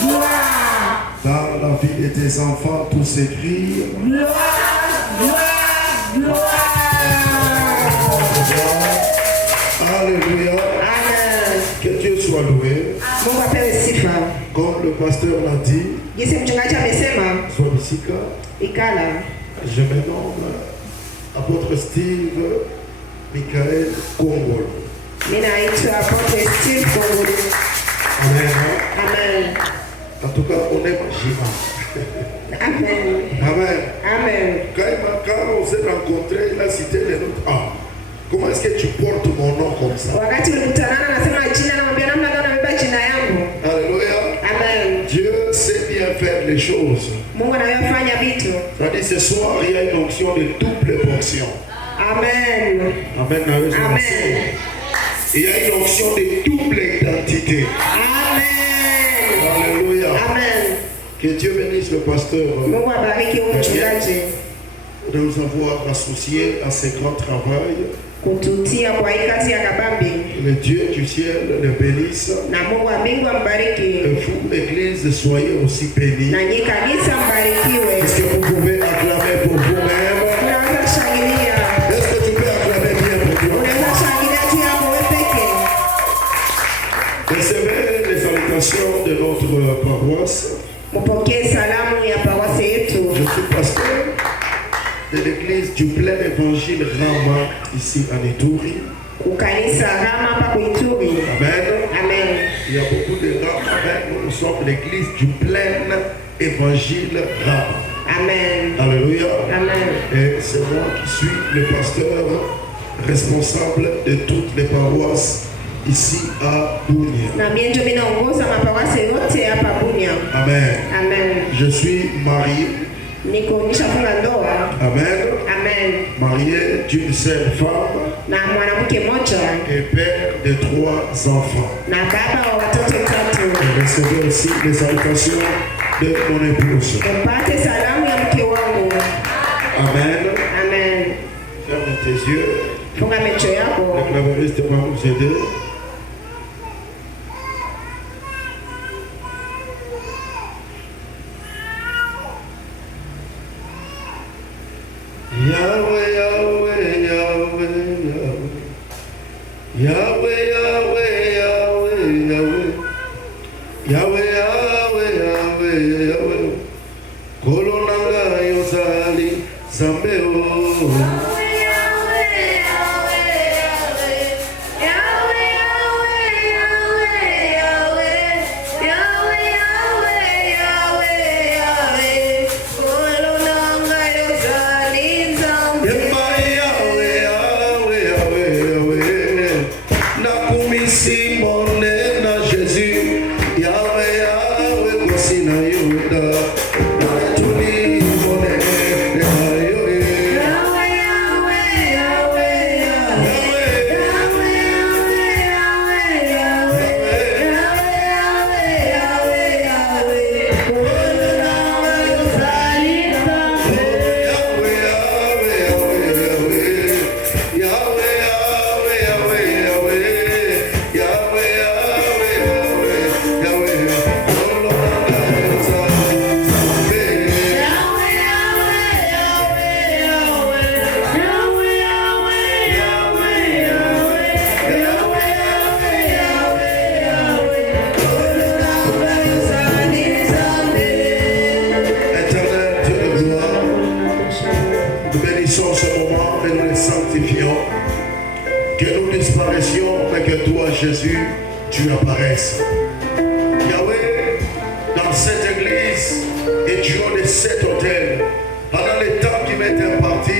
Gloire. Dans la vie de tes enfants, tous s'écrient. Gloire, gloire, gloire. Alléluia. Amen. Que Dieu soit loué. Mungu apewe sifa. Comme le pasteur l'a dit, Jinsi mchungaji amesema, Zolisika, ikala. je me nomme apôtre Steve Michael Kongolo. Mimi naitwa Apostle Steve Kongolo. Amen. Amen. En tout cas, on est Jima. Amen. Amen. Amen. Quand on s'est rencontrés, il a cité les noms. Ah, comment est-ce que tu portes mon nom comme ça? Wakati ulikutanana nasema jina na mwambia namna gani unabeba jina yangu. Alléluia. Amen. Dieu sait bien faire les choses. Mungu anayofanya vitu. C'est-à-dire ce soir, il y a une onction de double portion. Amen. Amen. Amen. Il y a une onction de double identité. Amen. Alléluia. Amen. Que Dieu bénisse le pasteur Mungu abariki mchungaji de nous avoir associés à ce grand travail. kututia kwa hii kazi ya kabambi. Le Dieu du ciel le bénisse. Na Mungu wa mbingu ambariki. Et vous, l'église, soyez aussi bénis. Na nyinyi kanisa mbarikiwe. Est-ce que vous pouvez acclamer pour vous-même? Unaweza shangilia. Est-ce que tu peux acclamer bien pour toi? Unaweza shangilia tu yako wewe peke. Recevez les salutations de notre paroisse. Mupokee salamu ya paroisse yetu. Je suis pasteur de l'église du plein évangile Rama ici à Ituri. Ukanisa Rama hapa kuituri. Amen. Amen. Il y a beaucoup de Rama avec nous. Nous sommes l'église du plein évangile Rama. Amen. Alléluia. Amen. Et c'est moi qui suis le pasteur responsable de toutes les paroisses ici à Bunia. Na mimi ndio ninaongoza maparoisse yote hapa Bunia. Amen. Amen. Je suis marié. Niko nishafunga ndoa. Amen. Amen. Marié d'une seule femme. Na mwanamke mmoja. Et père de 3 enfants. Na baba wa watoto 3. Et recevez aussi les salutations de mon épouse. Mpate salamu ya mke wangu. Amen. Amen. Ferme tes yeux. Funga macho yako. Le clavieriste va nous aider. Yahweh, Yahweh, Yahweh, Yahweh. Yahweh, Yahweh, Yahweh, Yahweh. Yahweh, Yahweh, Yahweh, Yahweh. Kolonanga yozali Zambeo. Jésus, tu apparaisses. Yahweh, dans cette église et du haut de cet autel, pendant le temps qui m'est imparti,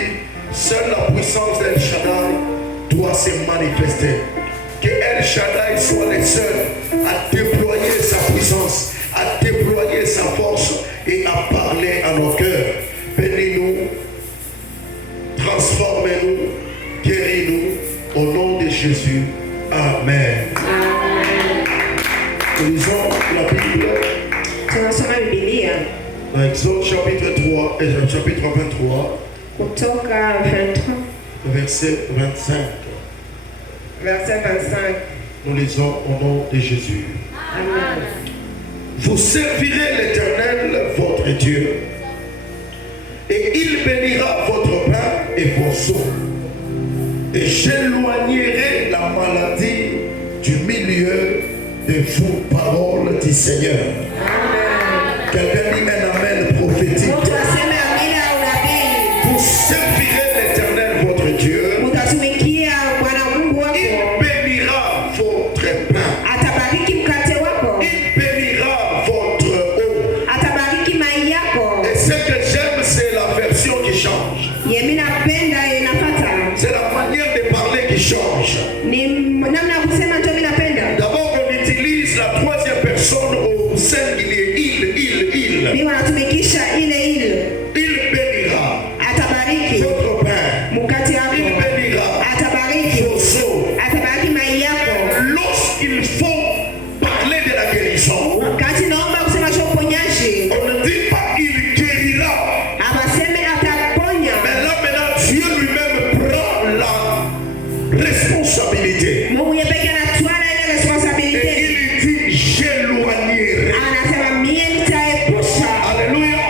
seule la puissance d'El Shaddai doit se manifester. Que El Shaddai soit le seul à déployer sa puissance, à déployer sa force et à parler à nos cœurs. Bénis-nous, transformez-nous, guéris-nous au nom de Jésus. Amen. Nous lisons la Bible. Tunasoma Biblia. Dans Exode chapitre 3 et chapitre 23. Kutoka 23. Verset 25. Verset 25. Nous lisons au nom de Jésus. Amen. vous servirez l'Éternel, votre Dieu, et il bénira votre pain et vos eaux. Et j'éloignerai la maladie du milieu de vos paroles du Seigneur. Quelqu'un dit un amen prophétique. Vous servirez l'Éternel, votre Dieu. Il bénira votre pain. Il bénira votre eau. Et ce que j'aime, c'est la version qui change. C'est la manière de parler qui change. D'abord, on utilise la troisième personne au singulier. Il. Il bénira votre pain. Il bénira vos eaux. Lorsqu'il faut parler de la guérison, on ne dit pas il guérira. Mais là maintenant, Dieu lui-même prend la responsabilité. Et il dit j'éloignerai. Alléluia.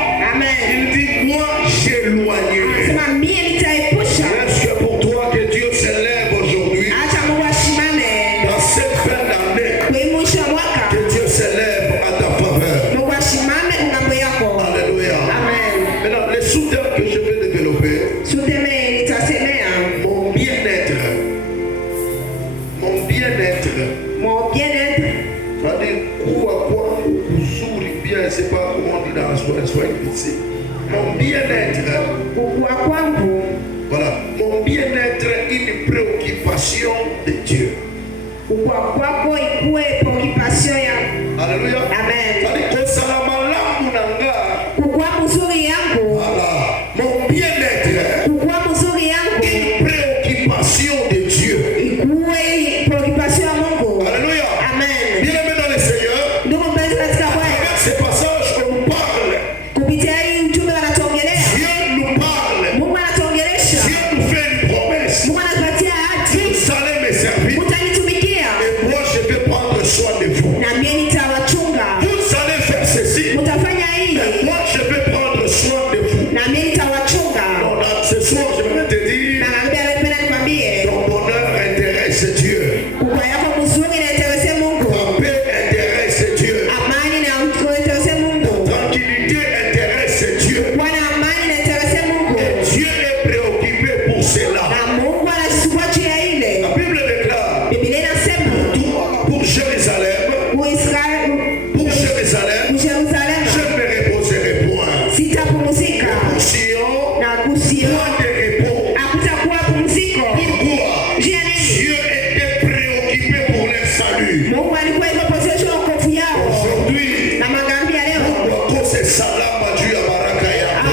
Il dit moi j'éloignerai. Est-ce que pour toi que Dieu s'élève aujourd'hui dans cette fin d'année, que Dieu s'élève à ta faveur? Alléluia. Maintenant, les sous-termes que je vais développer, mon bien-être, c'est-à-dire quoi, bien, je ne sais pas comment on dit dans la soirée ici. Mon bien-être, voilà, mon bien-être, une préoccupation de Dieu. Alléluia. C'est-à-dire que Salamala Munanga, voilà, mon bien-être, une préoccupation de Dieu. Alléluia. Bien-aimé dans le Seigneur, avec ces passages on nous parle. Dieu nous parle. Dieu nous fait une promesse. Vous allez me servir. Et moi je vais prendre soin de vous. Vous allez faire ceci. Et moi je vais prendre soin de vous. Donc, ce soir je vais te dire, ton bonheur intéresse Dieu. Ta paix intéresse Dieu. Ta tranquillité intéresse Dieu. Et Dieu est préoccupé pour cela. La Bible déclare pour Jérusalem, je ne me reposerai point. Pour Sion, point de repos. Pourquoi? Dieu était préoccupé pour leur salut. Aujourd'hui, Mungu akose salama juu ya baraka yako.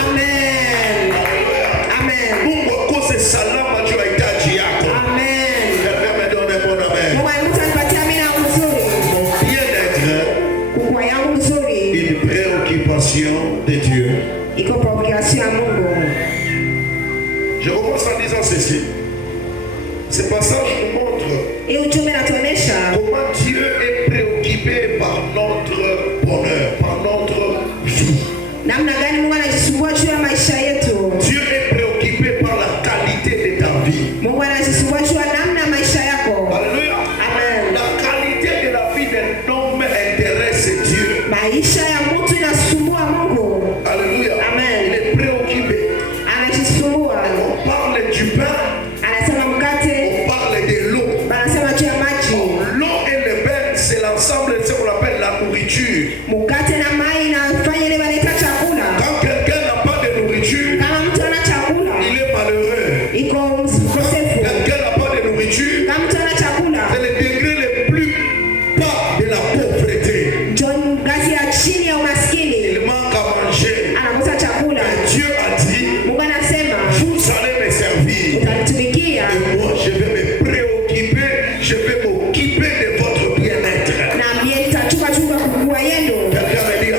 Mungu akose salama juu ya hitaji yako. Quelqu'un me donne un bon amen. Mon bien-être, une préoccupation de Dieu. Je commence en disant ceci. Ce passage nous montre comment Dieu est préoccupé par notre bonheur, par notre vie. Dieu est préoccupé par la qualité de ta vie. Alléluia. La qualité de la vie d'un homme intéresse Dieu. Alléluia. Il est préoccupé. On parle du pain, on parle de l'eau. L'eau et le pain, c'est l'ensemble de ce qu'on appelle la nourriture. Quand quelqu'un n'a pas de nourriture, il est malheureux. Quand quelqu'un n'a pas de nourriture, c'est le degré le plus bas de la pauvreté. Il manque à manger. Dieu a dit, vous allez me servir. Et moi, je vais me préoccuper, je vais m'occuper de votre bien-être. Quelqu'un me dit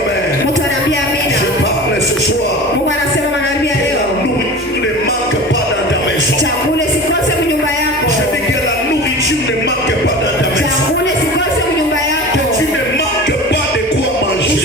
amen. Je parle ce soir. La nourriture ne manque pas dans ta maison. Je dis que la nourriture ne manque pas dans ta maison. Que tu ne manques pas de quoi manger.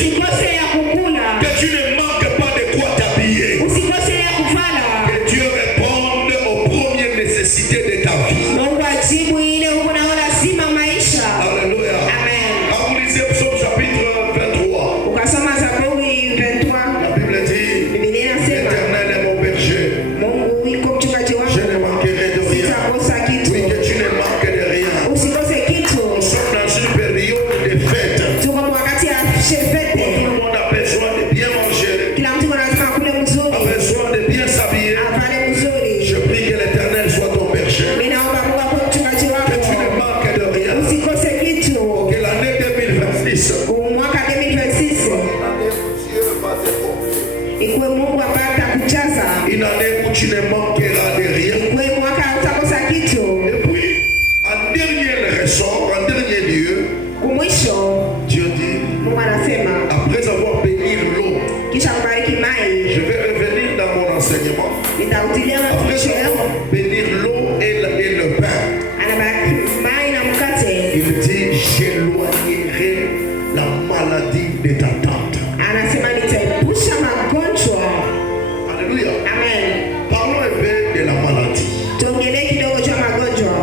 ikuwe Mungu ambaye atakujaza, une année où tu ne manqueras de rien. ikuwe mwaka utakosa kitu. Et puis, en dernier ressort, en dernier lieu, Kumwisho Dieu dit, Mungu anasema après avoir béni l'eau, kisha kubariki mai, je vais revenir dans mon enseignement. nitautilia Après mafundisho yangu. avoir béni l'eau et le pain, Anabariki mai na mkate, il dit, j'éloignerai la maladie de ta tante. anasema nitaepusha magonjwa. Alléluia. Amen. Parlons un peu de la maladie. Tuongelee kidogo juu ya magonjwa.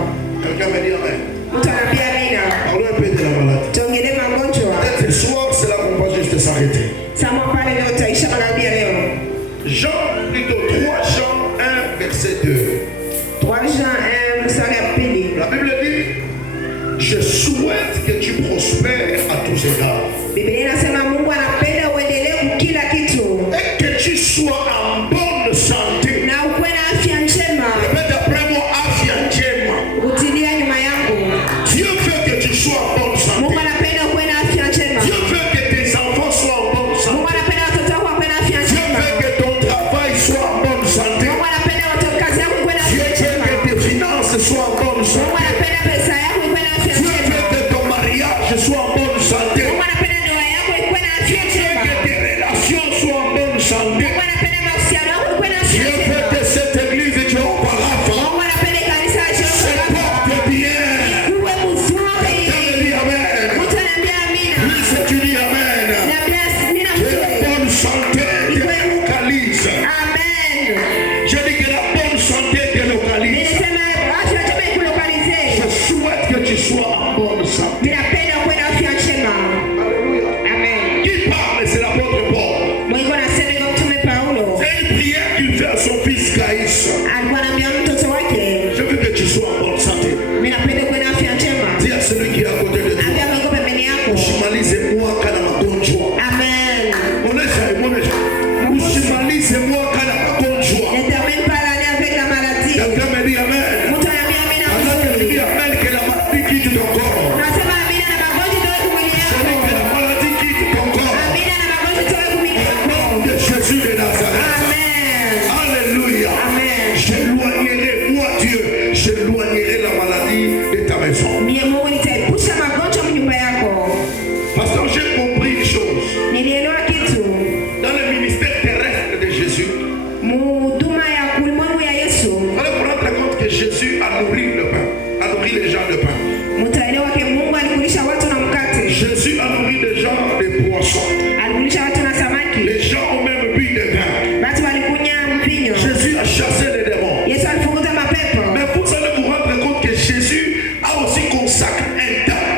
Quelqu'un me dit amen. Mtu anaambia amina. Parlons un peu de la maladie. Tuongelee magonjwa. Peut-être ce soir, c'est là qu'on va juste s'arrêter. Sama pale ndio utaisha magharibi ya leo. Jean, plutôt 3 Jean 1, verset 2. 3 Jean 1 mstari ya pili. La Bible dit, je souhaite que tu prospères à tous égards. Biblia inasema Mungu anapenda uendelee kukila kitu Et que tu sois en bonne santé. na ukuwe na afya njema. Répète après moi, afya njema. Utilia nyuma yangu. Dieu veut que tu sois en bonne santé. Mungu anapenda ukuwe na afya njema. Dieu veut que tes enfants soient en bonne Mungu santé. anapenda watoto wako wakuwe na afya Dieu njema. veut que ton travail soit en bonne santé. Mungu anapenda watoto kazi yako ikuwe na Dieu afya veut njema. que tes finances soient en bonne Mungu santé. anapenda pesa yako ikuwe na afya Dieu njema. veut que ton mariage soit en bonne santé. Mungu anapenda ndoa yako ikuwe na afya Dieu veut njema. que tes relations soient en bonne santé. Mungu anapenda mahusiano yako ikuwe na afya Dieu veut njema. que cette église de Jéhovah Rapha Mungu anapenda kanisa la se Jehova porte bien. kuwe mzuri. Quelqu'un dit amen. Mtu anaambia amina. Oui, c'est tu dis amen. Naambia nina Que la mzuri. bonne santé te localise. Amen. Je dis que la bonne santé te localise. Ninasema afya njema ikulokalize. Je souhaite que tu sois en bonne santé. Ninapenda kuwe na afya njema. Alléluia. Amen. Qui parle, c'est l'apôtre Paul. Mungu anasema kwa mtume Paulo. C'est une prière qu'il fait à son fils Gaïs. Alikuwa anaambia mtoto wake, Je veux que tu sois en bonne santé. mimi napenda kuwe na afya njema. Dis à celui qui est à côté de toi, Ambia Mungu pembeni yako. usimalize mwaka na magonjwa. Amen. Usimalize mwaka na magonjwa. Ne termine pas l'année avec la maladie. Quelqu'un me dit amen. Mtu anaambia amina Alors que tu dis mzuri. amen, que la maladie quitte ton corps. Nasema amina na magonjwa toka mwili Je dis que yako. la maladie quitte ton corps. Amina na magonjwa toka mwili Au yako. nom de Jésus de Nazareth. Amen. Alléluia. Amen. J'éloignerai, moi Dieu, j'éloignerai la maladie de ta maison. Mie Mungu nitaepusha magonjwa nyumba yako. Pasteur, j'ai compris une chose. Nilielewa kitu. Dans le ministère terrestre de Jésus, Mhuduma ya ulimwengu ya Yesu. vous allez vous rendre compte que Jésus a nourri le pain, a nourri les gens de pain. Mtaelewa ke Mungu alikulisha watu na mkate. Jésus a nourri les gens de poissons. Alikulisha watu na samaki. Les gens ont même bu de vin. Watu walikunya mvinyo. Jésus a chassé les démons. Yesu alifukuza mapepo. Mais vous allez vous rendre compte que Jésus a aussi consacré un temps.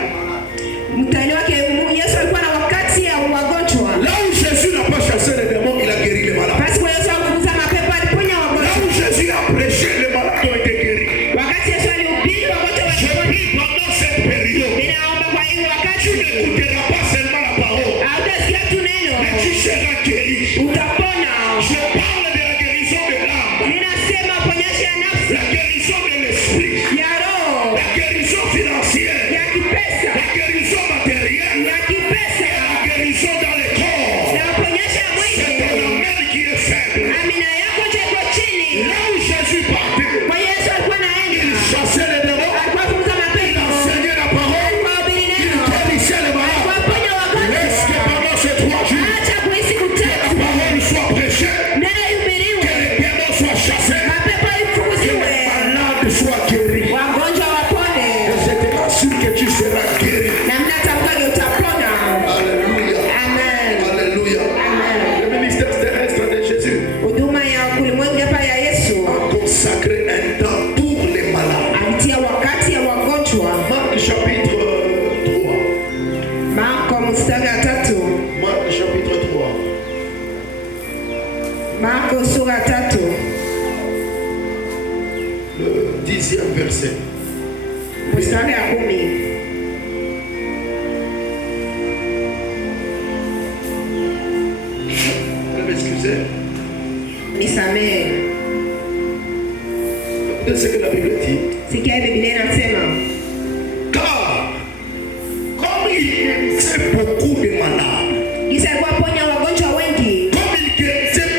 Mtaelewa ke Yesu alikuwa na wakati ya wagonjwa. Là où Jésus n'a pas chassé les démons, il a guéri les malades. Basi kwa Yesu alifukuza mapepo aliponya Là wagonjwa. où Jésus a prêché, les malades ont été guéris. Wakati Yesu alihubiri wagonjwa Je walipona. prie pendant cette période, Ninaomba kwa hiyo tu wakati n'écouteras pas seulement la parole, hautasikia tu neno. mais tu seras guéri. Utapona. Je parle de la guérison de l'âme, Ninasema uponyaji ya nafsi, la guérison de l'esprit, ya roho, la guérison financière, ya kipesa, la guérison matérielle, ya kipesa, la guérison dans les corps. na uponyaji ya C'est mwili. ton amen qui est faible. Amina yako je iko chini. Là où Jésus partait, Kwa Yesu alikuwa il naenda. chassait les démons, Alikuwa afukuza il mapepo. enseignait la parole, Alikuwa hubiri il neno. guérissait les Alikuwa malades. aponya Laisse que wagonjwa. pendant ces 3 jours, Acha kuishi la kutatu. parole soit prêchée, Neno ihubiriwe. que les démons soient chassés, Mapepo que ifukuziwe. les malades soient guéris. Wagonjwa wapone. Et je te rassure que tu seras guéri. Na mnatamka utapona. Alléluia. Amen. Alléluia. Amen. Le ministère terrestre de Jésus Huduma ya ulimwengu hapa ya Yesu a consacré un temps pour les malades. alitia wakati ya wagonjwa. Marc chapitre 3. Marko mstari wa 3. Marc chapitre 3. Marko sura 3 Le 10e verset. mstari wa 10. Vous m'excusez. Nisamehe. Écoutez ce que la Bible dit. Sikia Biblia inasema, Car, comme il guérissait beaucoup de malades, Yesu alikuwa aponya wagonjwa wengi, comme il guérissait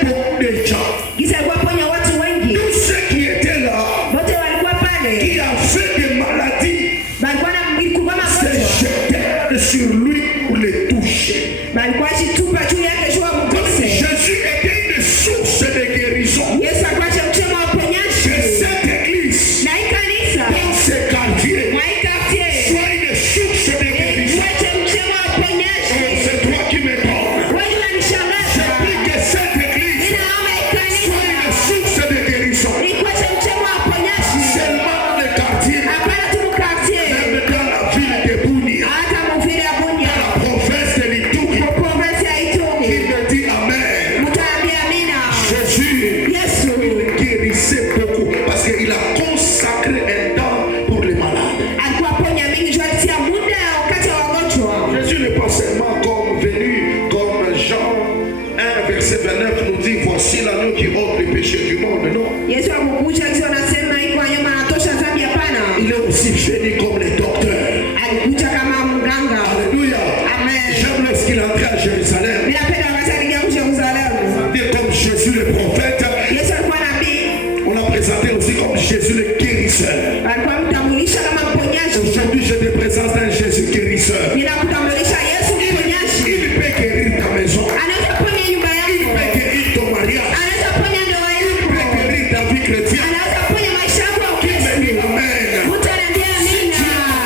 alikuwa akitupa juu yake juu amguse. Jésus était une source de guérison. Yesu alikuwa chemchemi wa uponyaji. Que cette église, Na hii kanisa, dans ce quartier, na hii quartier, soit une source de guérison. iwe chemchemi wa uponyaji. C'est toi qui me donnes. Wewe unanishangaza. Je prie que cette église Ninaomba hii soit kanisa une source de guérison. ikuwe chemchemi wa uponyaji. Seulement dans le quartier, Hapana tu mkartie, même dans la ville de Bunia, hata muvile ya Bunia, la province de Lituki, province ya qui Ituri. me dit Amen. Mtaambia amina. Jésus Yesu guérissait beaucoup parce qu'il a consacré un temps pour les malades. alikuwa ponya mingi juu alitia muda wakati wa wagonjwa. Jésus n'est pas seulement comme venu, comme Jean 1, verset 29 nous dit, voici l'agneau qui ôte les péchés du monde. Non. Yesu alikuja akisema anasema iko nyuma anatosha dhambi. Hapana. Il est aussi venu comme les docteurs. Alikuja kama mganga. Alléluia. Amen. J'aime lorsqu'il entrait à Jérusalem. Mimi napenda wakati aliingia Yerusalemu. Dire comme Jésus le prophète, Yesu alikuwa nabii. on a présenté aussi comme Jésus le guérisseur. Alikuwa mtambulisha kama mponyaji. Aujourd'hui, je te présente un Jésus guérisseur. Ninakutambulisha Yesu mponyaji. Il peut guérir ta maison. Anaweza ponya nyumba Il yako. peut guérir ton mariage. Anaweza ponya ndoa Il peut yako. guérir ta vie chrétienne. Anaweza ponya maisha yako ya Qui me Ukristo. dit Amen. Mtu ananiambia amina.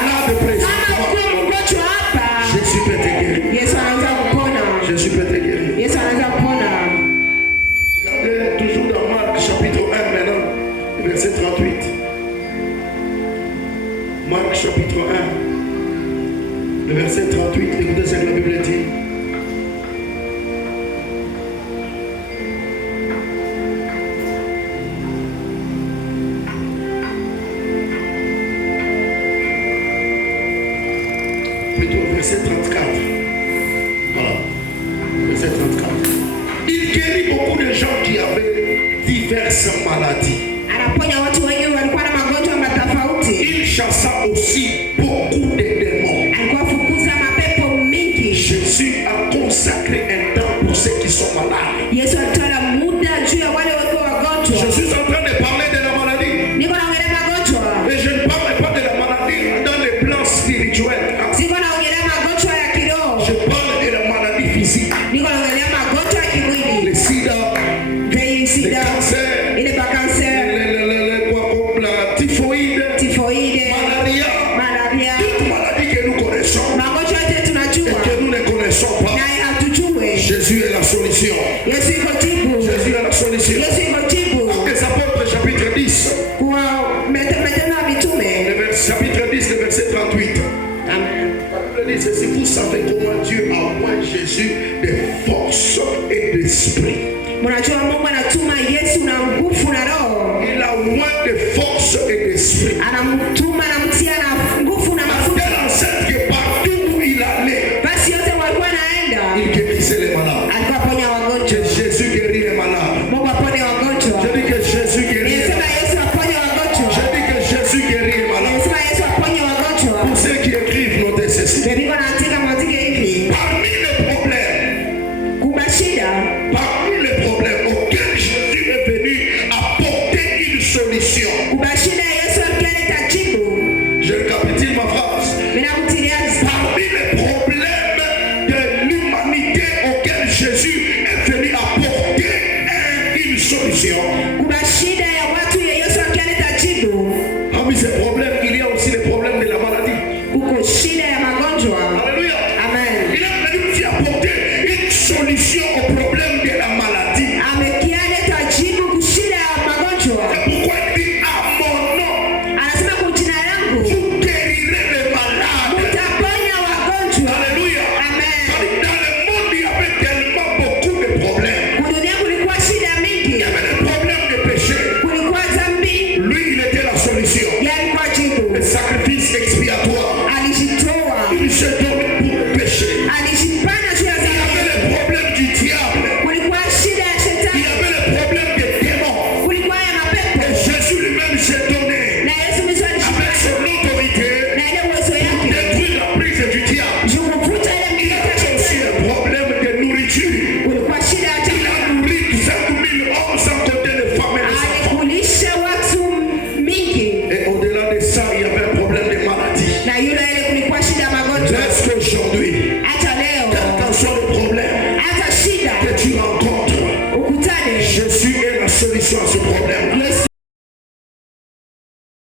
Malade présent. Kama uko mgonjwa hapa, Jésus peut te guérir. Yesu anaweza kupona. Jésus peut te guérir. Yesu anaweza kupona. Regardez toujours dans Marc chapitre 1 maintenant, verset 38. Marc chapitre 1, le verset 38, écoutez ce que la Bible dit. Plutôt verset 34. Voilà. Verset 34. Il guérit beaucoup de gens qui avaient diverses maladies. Anaponya watu wengi walikuwa na magonjwa matofauti. Il chassa aussi beaucoup de démons. Alikuwa fukuza mapepo mingi. Jésus a consacré un temps pour ceux qui sont malades. Yesu alitoa muda juu ya wale walio wagonjwa. Je suis en train de parler de la maladie. Niko naongelea magonjwa. Mais je ne parle pas de la maladie dans le plan spirituel. Siko naongelea magonjwa ya kiroho. Je parle de la maladie physique. Niko naongelea magonjwa ya kimwili. Le sida, Vei, le sida, cancer, ile ba cancer, la typhoïde, tifoide, malaria. malaria. Toute maladie que nous connaissons Magonjwa yote et tunajua que nous ne connaissons pas. na hatujui. Jésus est la solution. Yesu iko jibu. Jésus est la solution. Yesu iko jibu. Les apôtres chapitre 10. Kwa Matendo ya Mitume. Chapitre 10, le verset 38. Amen. La Bible dit ceci, vous savez comment Dieu a oint Jésus de force et d'esprit. Mnajua Mungu anatuma Yesu na nguvu na roho. Il a oint de force et d'esprit. Anamtuma na mtia na nguvu na mafuta. Telle enseigne que partout où il allait, Basi yote walikuwa naenda. il guérissait les malades. Alikuwa aponya wagonjwa. Que Jésus guérit les malades. Mungu apone wagonjwa. Je dis que Jésus guérit les Nimesema malades. Yesu aponye wagonjwa. Je dis que Jésus guérit les malades. Nimesema Yesu aponye wagonjwa. Pour ceux qui écrivent, notez ceci. Biblia inaandika mwandike hivi. Parmi les problèmes, Kuna shida parmi les problèmes auxquels Jésus est venu apporter une solution. kuna shida Yesu alileta jibu. Je récapitule ma phrase. Ninakutilia Parmi les problèmes de l'humanité auxquels Jésus est venu apporter une solution. kuna shida ya watu ya Yesu alileta jibu. Parmi ces problèmes, il y a aussi les problèmes de la maladie. Uko shida ya magonjwa. Alléluia. Amen. Il est venu aussi apporter une solution au problème de la maladie. Amekialeta jibu kushida ya magonjwa. C'est pourquoi il dit à mon nom, Anasema kwa jina langu vous guérirez les malades. mtaponya wagonjwa. Alléluia. Amen. Dans le monde, il y avait tellement beaucoup de problèmes. Dunia kulikuwa shida Il mingi. y avait des problèmes de péché. Kulikuwa dhambi. Lui, il était la solution. Yeye alikuwa jibu. Le sacrifice expiatoire. Alijitoa. Il se donne pour le péché. Alishipana juu ya Il y avait dhambi. les problèmes du diable. Kulikuwa shida ya Il shetani. y avait les problèmes des démons. Kulikuwa ya mapepo. Et Jésus lui-même s'est donné Na Yesu Kristo avec alishipana son autorité na ile uwezo yake. détruire la prise du diable. Juu kuvuta ile Il y mipaka ya avait aussi shetani. un problème de nourriture. Kulikuwa shida ya Il chakula. a nourri 5000 hommes sans compter les femmes et les enfants. Alikulisha watu mingi. Et au-delà de ça, il y avait un problème de maladie. Na yule ile kulikuwa shida ya magonjwa. Reste aujourd'hui, Hata leo quel qu'en soit le problème, Jésus est la solution à ce problème.